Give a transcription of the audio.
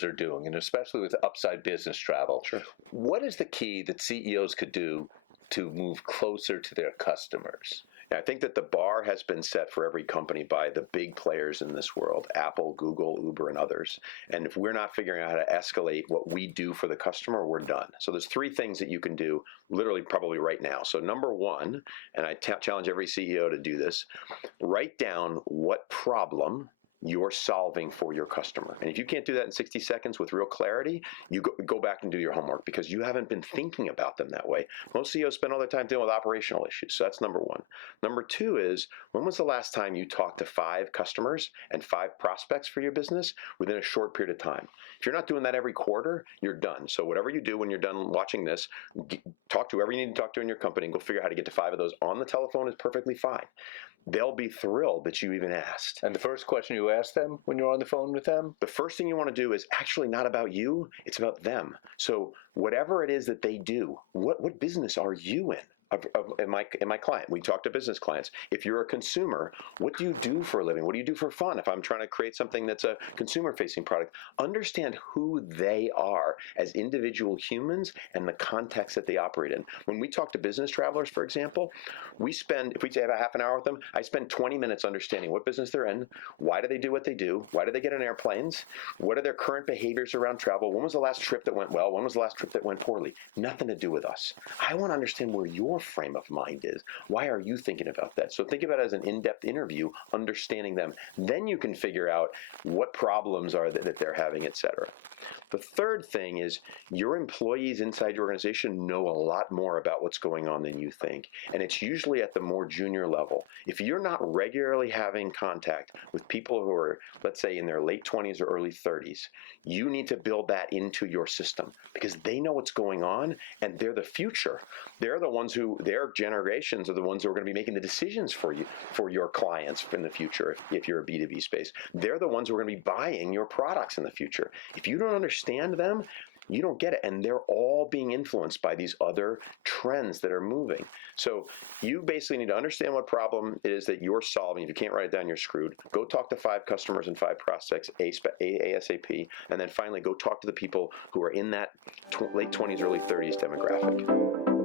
customers are doing, and especially with upside business travel. Sure. What is the key that CEOs could do to move closer to their customers? I think that the bar has been set for every company by the big players in this world, Apple, Google, Uber, and others. And if we're not figuring out how to escalate what we do for the customer, we're done. So there's three things that you can do literally probably right now. So number one, and I challenge every CEO to do this, write down what problem you're solving for your customer. And if you can't do that in 60 seconds with real clarity, you go back and do your homework because you haven't been thinking about them that way. Most CEOs spend all their time dealing with operational issues. So that's number one. Number two is, when was the last time you talked to 5 customers and 5 prospects for your business within a short period of time? If you're not doing that every quarter, you're done. So whatever you do when you're done watching this, talk to whoever you need to talk to in your company and go figure out how to get to 5 of those on the telephone is perfectly fine. They'll be thrilled that you even asked. And the first question you ask them when you're on the phone with them? The first thing you want to do is actually not about you, it's about them. So whatever it is that they do, what business are you in? In my client, we talk to business clients. If you're a consumer, what do you do for a living? What do you do for fun? If I'm trying to create something that's a consumer-facing product, understand who they are as individual humans and the context that they operate in. When we talk to business travelers, for example, if we have a half an hour with them, I spend 20 minutes understanding what business they're in, why do they do what they do, why do they get on airplanes, what are their current behaviors around travel, when was the last trip that went well, when was the last trip that went poorly? Nothing to do with us. I want to understand where your frame of mind is. Why are you thinking about that? So think about it as an in-depth interview, understanding them. Then you can figure out what problems are that they're having, etc. The third thing is, your employees inside your organization know a lot more about what's going on than you think. And it's usually at the more junior level. If you're not regularly having contact with people who are, let's say, in their late 20s or early 30s, you need to build that into your system because they know what's going on and they're the future. They're the ones who, their generations are the ones who are going to be making the decisions for you, for your clients in the future if you're a B2B space. They're the ones who are going to be buying your products in the future. If you don't understand them, you don't get it. And they're all being influenced by these other trends that are moving. So you basically need to understand what problem it is that you're solving. If you can't write it down, you're screwed. Go talk to 5 customers and 5 prospects ASAP. And then finally, go talk to the people who are in that late 20s, early 30s demographic.